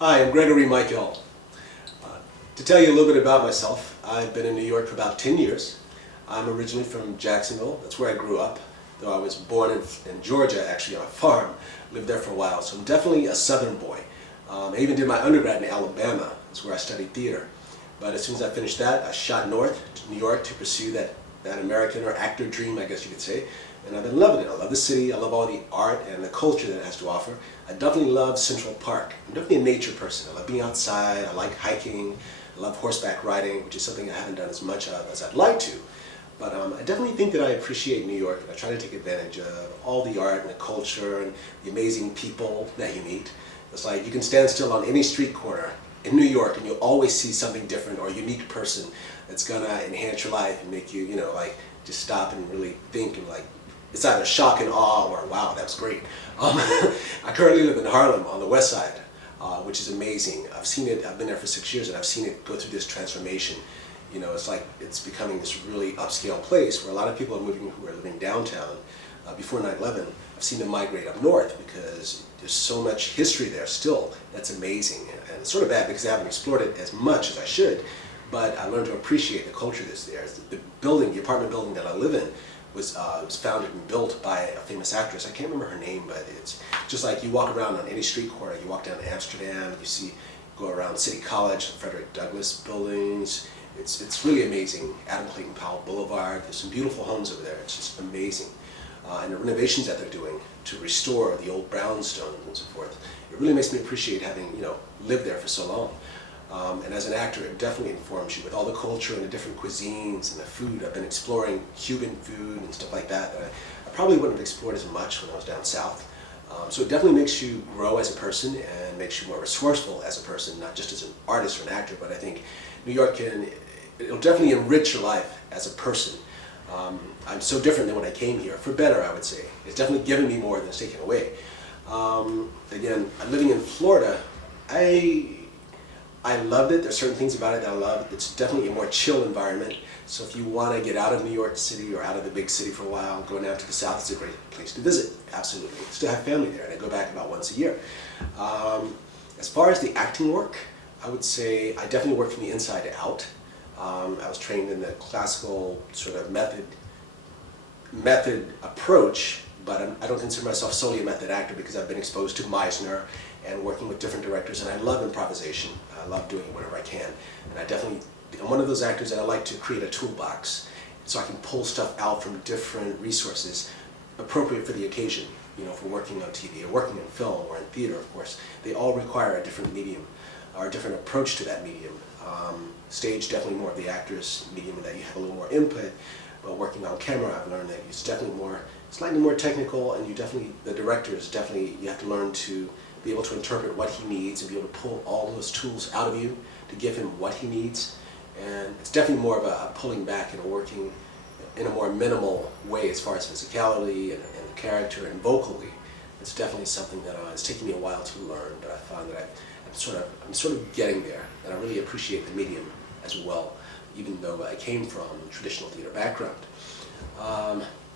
Hi, I'm Gregory Mikell. To tell you a little bit about myself, I've been in New York for about 10 years. I'm originally from Jacksonville. That's where I grew up, though I was born in Georgia, actually on a farm. Lived there for a while, so I'm definitely a southern boy. I even did my undergrad in Alabama. That's where I studied theater. But as soon as I finished that, I shot north to New York to pursue that American or actor dream, I guess you could say. And I've been loving it. I love the city. I love all the art and the culture that it has to offer. I definitely love Central Park. I'm definitely a nature person. I love being outside. I like hiking. I love horseback riding, which is something I haven't done as much of as I'd like to. But I definitely think that I appreciate New York, and I try to take advantage of all the art and the culture and the amazing people that you meet. It's like you can stand still on any street corner in New York and you'll always see something different or a unique person that's gonna enhance your life and make you, like just stop and really think and like, it's either shock and awe or wow, that was great. I currently live in Harlem on the west side, which is amazing. I've seen it, I've been there for 6 years and I've seen it go through this transformation. It's like it's becoming this really upscale place where a lot of people are moving who are living downtown. Before 9/11, I've seen them migrate up north because there's so much history there still that's amazing. And it's sort of bad because I haven't explored it as much as I should, but I learned to appreciate the culture that's there. The building, the apartment building that I live in, was founded and built by a famous actress. I can't remember her name, but it's just like you walk around on any street corner. You walk down Amsterdam, go around City College, Frederick Douglass buildings. It's really amazing. Adam Clayton Powell Boulevard. There's some beautiful homes over there. It's just amazing. And the renovations that they're doing to restore the old brownstones and so forth. It really makes me appreciate having lived there for so long. And as an actor, it definitely informs you with all the culture and the different cuisines and the food. I've been exploring Cuban food and stuff like that I probably wouldn't have explored as much when I was down south. So it definitely makes you grow as a person and makes you more resourceful as a person, not just as an artist or an actor, but I think New York it'll definitely enrich your life as a person. I'm so different than when I came here, for better I would say. It's definitely given me more than it's taken away. Again, living in Florida, I loved it. There's certain things about it that I love. It's definitely a more chill environment. So if you want to get out of New York City or out of the big city for a while, going down to the south is a great place to visit. Absolutely. Still have family there, and I go back about once a year. As far as the acting work, I would say I definitely work from the inside out. I was trained in the classical sort of method approach, but I don't consider myself solely a method actor because I've been exposed to Meisner and working with different directors, and I love improvisation. I love doing it whenever I can, and I'm one of those actors that I like to create a toolbox so I can pull stuff out from different resources appropriate for the occasion, for working on TV or working in film or in theater, of course. They all require a different medium or a different approach to that medium. Stage, definitely more of the actor's medium in that you have a little more input, but working on camera, I've learned that it's definitely slightly more technical, and the director is definitely, you have to learn to be able to interpret what he needs and be able to pull all those tools out of you to give him what he needs. And it's definitely more of a pulling back and working in a more minimal way as far as physicality and the character and vocally. It's definitely something that it's taken me a while to learn, but I found that I'm sort of getting there, and I really appreciate the medium as well, even though I came from a traditional theater background.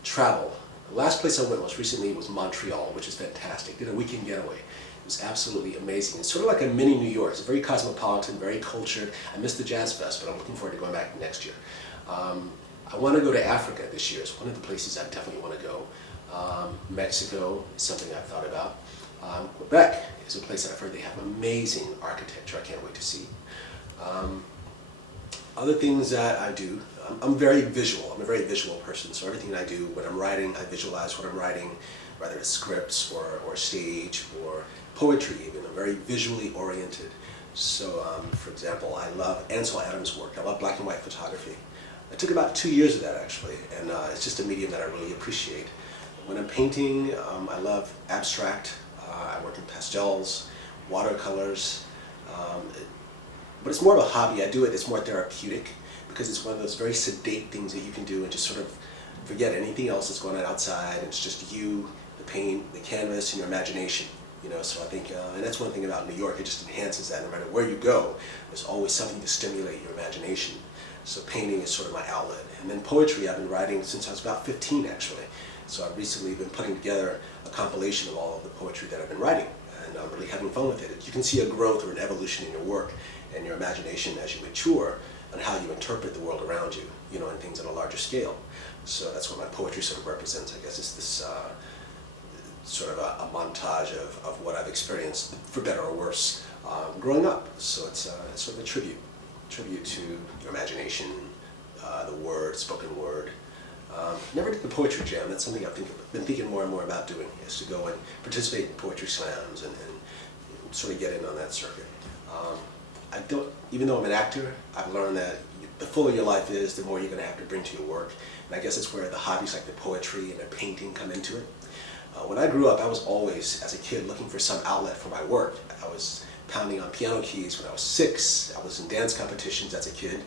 Travel. The last place I went most recently was Montreal, which is fantastic. Did a weekend getaway. It was absolutely amazing. It's sort of like a mini New York. It's very cosmopolitan, very cultured. I missed the Jazz Fest, but I'm looking forward to going back next year. I want to go to Africa this year. It's one of the places I definitely want to go. Mexico is something I've thought about. Quebec is a place that I've heard they have amazing architecture. I can't wait to see. Other things that I do, I'm very visual. I'm a very visual person, so everything I do, when I'm writing, I visualize what I'm writing, whether it's scripts or stage or poetry even. I'm very visually oriented. So, for example, I love Ansel Adams' work. I love black and white photography. It took about 2 years of that actually, and it's just a medium that I really appreciate. When I'm painting, I love abstract. I work in pastels, watercolors, but it's more of a hobby. I do it, it's more therapeutic because it's one of those very sedate things that you can do and just sort of forget anything else that's going on outside. It's just you, the paint, the canvas, and your imagination. So I think, and that's one thing about New York, it just enhances that. No matter where you go, there's always something to stimulate your imagination. So painting is sort of my outlet. And then poetry, I've been writing since I was about 15 actually. So I've recently been putting together a compilation of all of the poetry that I've been writing. and I'm really having fun with it. You can see a growth or an evolution in your work and your imagination as you mature on how you interpret the world around you, and things on a larger scale. So that's what my poetry sort of represents. I guess it's this sort of a montage of what I've experienced, for better or worse, growing up. So it's sort of a tribute to your imagination, the word, spoken word. Never did the poetry jam. That's something I've been thinking more and more about doing, is to go and participate in poetry slams and sort of get in on that circuit. Even though I'm an actor, I've learned that the fuller your life is, the more you're going to have to bring to your work. And I guess it's where the hobbies like the poetry and the painting come into it. When I grew up, I was always, as a kid, looking for some outlet for my work. I was pounding on piano keys when I was 6. I was in dance competitions as a kid.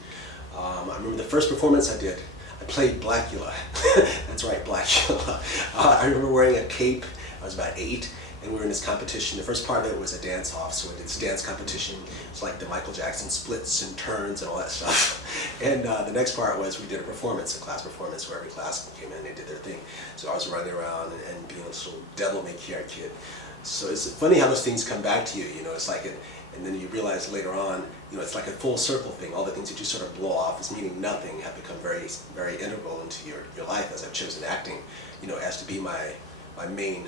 I remember the first performance I did, I played Blackula. That's right, Blackula. I remember wearing a cape. I was about 8, and we were in this competition. The first part of it was a dance-off, so we did this dance competition. It's like the Michael Jackson splits and turns and all that stuff. And the next part was we did a performance, a class performance, where every class came in and they did their thing. So I was running around and being this little devil-may-care kid. So it's funny how those things come back to you. It's like and then you realize later on, it's like a full circle thing. All the things that you sort of blow off as meaning nothing have become very, very integral into your life, as I've chosen acting, as to be my main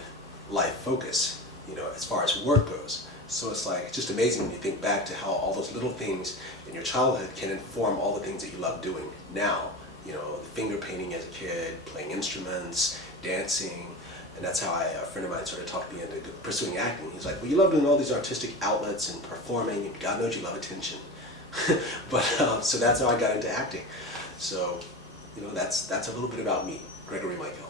life focus, as far as work goes. So it's just amazing when you think back to how all those little things in your childhood can inform all the things that you love doing now. The finger painting as a kid, playing instruments, dancing. And that's how a friend of mine sort of talked me into pursuing acting. He's like, well, you love doing all these artistic outlets and performing, and God knows you love attention. But so that's how I got into acting. So, that's a little bit about me, Gregory Mikell.